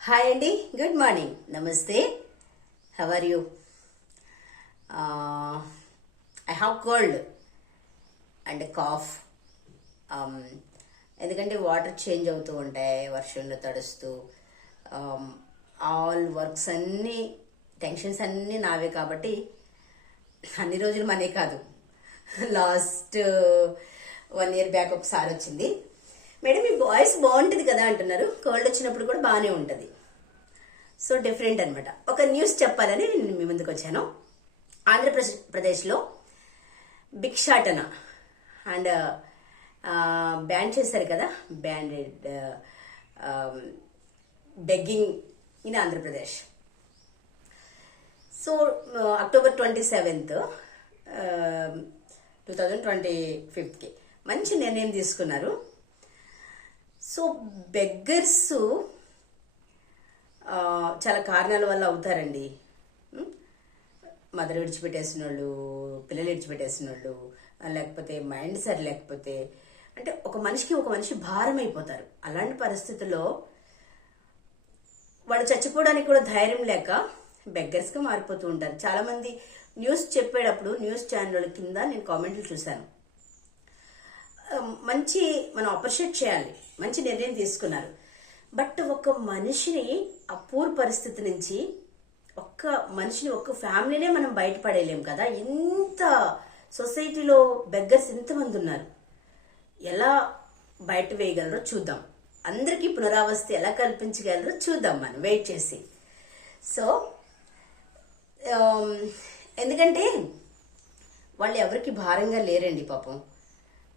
Hi అండి, good morning, నమస్తే. How are you? I have cold and cough. ఎందుకంటే water change అవుతూ ఉంటాయి, వర్షంలో తడుస్తూ. ఆల్ వర్క్స్ అన్నీ, టెన్షన్స్ అన్నీ నావే కాబట్టి అన్ని రోజులు మనే కాదు. లాస్ట్ 1 year బ్యాక్ ఒకసారి వచ్చింది. మేడం మీ వాయిస్ బాగుంటుంది కదా అంటున్నారు. కోల్డ్ వచ్చినప్పుడు కూడా బాగానే ఉంటుంది. సో డిఫరెంట్ అనమాట. ఒక న్యూస్ చెప్పాలని నేను మీ ముందుకు వచ్చాను. ఆంధ్రప్రదేశ్లో భిక్షాటన అండ్ బ్యాన్ చేశారు కదా, banded begging in Andhra Pradesh. So October 27th 2025కి మంచి నిర్ణయం తీసుకున్నారు. సో బెగ్గర్స్ చాలా కారణాల వల్ల అవుతారండి. మదర్ విడిచిపెట్టేసిన వాళ్ళు, పిల్లలు విడిచిపెట్టేసిన వాళ్ళు, లేకపోతే మైండ్ సరి లేకపోతే, అంటే ఒక మనిషి భారం అయిపోతారు. అలాంటి పరిస్థితుల్లో వాళ్ళు చచ్చిపోవడానికి కూడా ధైర్యం లేక బెగ్గర్స్గా మారిపోతూ ఉంటారు. చాలామంది న్యూస్ చెప్పేటప్పుడు న్యూస్ ఛానల్ కింద నేను కామెంట్లు చూశాను. మనం అప్రిషియేట్ చేయాలి, మంచి నిర్ణయం తీసుకున్నారు. బట్ ఒక మనిషిని ఆ పూర్ పరిస్థితి నుంచి, ఒక్క ఫ్యామిలీనే మనం బయటపడేయలేం కదా. ఇంత సొసైటీలో బెగ్గర్స్ ఎంతమంది ఉన్నారు, ఎలా బయట వేయగలరో చూద్దాం. అందరికీ పునరావస్థ ఎలా కల్పించగలరో చూద్దాం, మనం వెయిట్ చేసి. సో ఎందుకంటే వాళ్ళు ఎవరికి భారంగా లేరండి పాపం.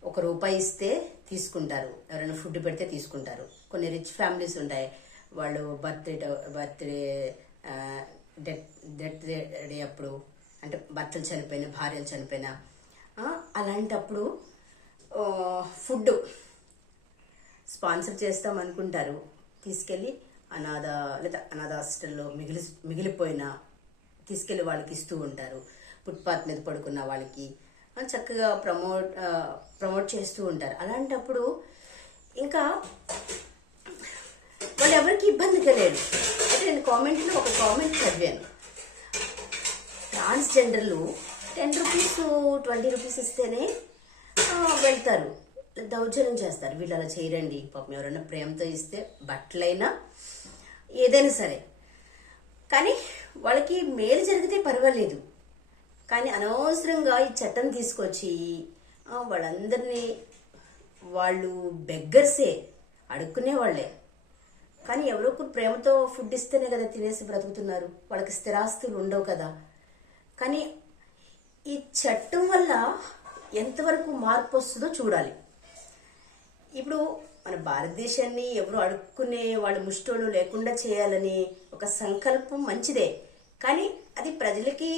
₹1 ఇస్తే తీసుకుంటారు, ఎవరైనా ఫుడ్ పెడితే తీసుకుంటారు. కొన్ని రిచ్ ఫ్యామిలీస్ ఉంటాయి, వాళ్ళు బర్త్డే డెత్ డే అప్పుడు, అంటే భర్తలు చనిపోయినా, భార్యలు చనిపోయినా, అలాంటప్పుడు ఫుడ్ స్పాన్సర్ చేస్తాం అనుకుంటారు. తీసుకెళ్ళి అనాథ హాస్టల్లో మిగిలిపోయిన తీసుకెళ్ళి వాళ్ళకి ఇస్తూ ఉంటారు. ఫుట్పాత్ మీద పడుకున్న వాళ్ళకి చక్కగా ప్రమోట్ చేస్తూ ఉంటారు. అలాంటప్పుడు ఇంకా వాళ్ళు ఎవరికి ఇబ్బంది కలేదు. అయితే నేను కామెంట్లో ఒక కామెంట్ చదివాను. ట్రాన్స్జెండర్లు ₹10 ₹20 ఇస్తేనే వెళ్తారు, దౌర్జన్యం చేస్తారు. వీళ్ళు అలా చేయరండి పాపం. ఎవరైనా ప్రేమతో ఇస్తే బట్టలైనా ఏదైనా సరే, కానీ వాళ్ళకి మేలు జరిగితే పర్వాలేదు. కానీ అనవసరంగా ఈ చట్టం తీసుకొచ్చి వాళ్ళందరినీ, వాళ్ళు బెగ్గర్సే, అడుక్కునే వాళ్ళే, కానీ ఎవరో ప్రేమతో ఫుడ్ ఇస్తేనే కదా తినేసి బ్రతుకుతున్నారు. వాళ్ళకి స్థిరాస్తులు ఉండవు కదా. కానీ ఈ చట్టం వల్ల ఎంతవరకు మార్పు వస్తుందో చూడాలి. ఇప్పుడు మన భారతదేశాన్ని ఎవరు అడుక్కునే వాళ్ళు, ముష్టోళ్ళు లేకుండా చేయాలని ఒక సంకల్పం మంచిదే. కానీ అది ప్రజలకి,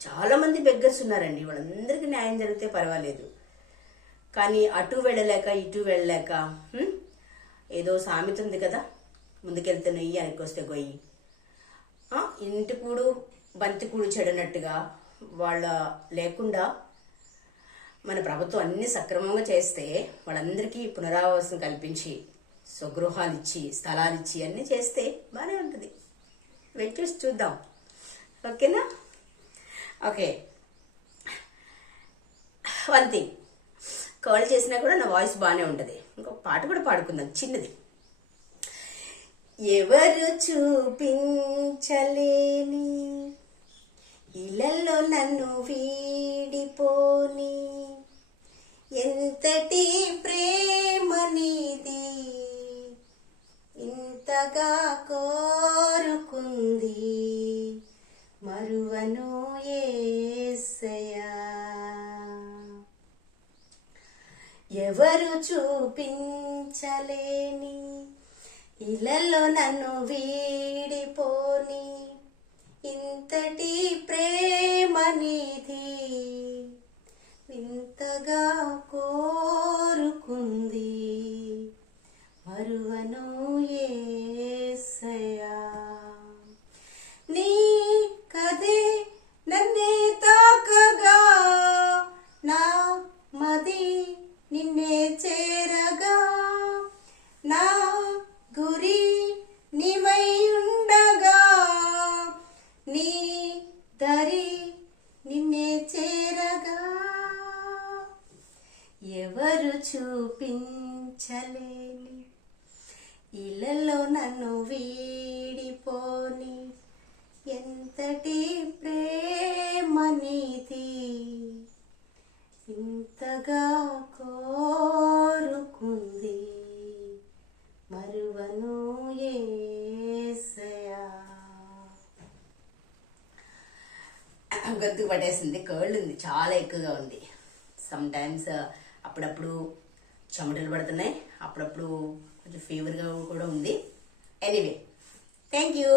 చాలా మంది బెగ్గర్స్ ఉన్నారండి, వాళ్ళందరికీ న్యాయం జరిగితే పర్వాలేదు. కానీ అటు వెళ్ళలేక ఇటు వెళ్ళలేక, ఏదో సామెత ఉంది కదా, ముందుకెళ్తే నెయ్యి వెనక్కొస్తే గొయ్యి, ఇంటి కూడు బంతి కూడు చెడనట్టుగా వాళ్ళ లేకుండా మన ప్రభుత్వం అన్ని సక్రమంగా చేస్తే వాళ్ళందరికీ పునరావాసం కల్పించి, స్వగృహాలు ఇచ్చి, స్థలాలు ఇచ్చి అన్నీ చేస్తే బాగానే ఉంటుంది. వెయిట్ చేసి చూద్దాం. ఓకేనా? ఓకే, వన్ థింగ్, కాల్ చేసినా కూడా నా వాయిస్ బాగానే ఉంటుంది. ఇంకొక పాట కూడా పాడుకుందాం, చిన్నది. ఎవరు చూపించలేని ఇళ్ళల్లో నన్ను వీడిపోని, ఎంతటి ప్రేమ నీది, ఇంతగా కోరుకుంది, మరువను యేసయ్యా. ఎవరు చూపించలేని ఇళ్ళల్లో నన్ను వీడిపోని, ఇంతటి ప్రేమ నీది, ఇంతగా కోరుకుంది, మరువను యేసయ్యా. నీ కదే నన్నే తాకగా, నా మది నిన్నే చేరగా, నా గురి నీవై నన్ను వీడిపోని ఎంతటి ప్రేమ నీది ఇంతగా కోరుకుంది మరువను యేసయ్యా. గొంతుకు పట్టేసింది, కోల్డ్ ఉంది, చాలా ఎక్కువగా ఉంది. సమ్ టైమ్స్ అప్పుడప్పుడు చెమటలు పడుతున్నాయి, అప్పుడప్పుడు కొంచెం ఫీవర్గా కూడా ఉంది. Anyway, thank you.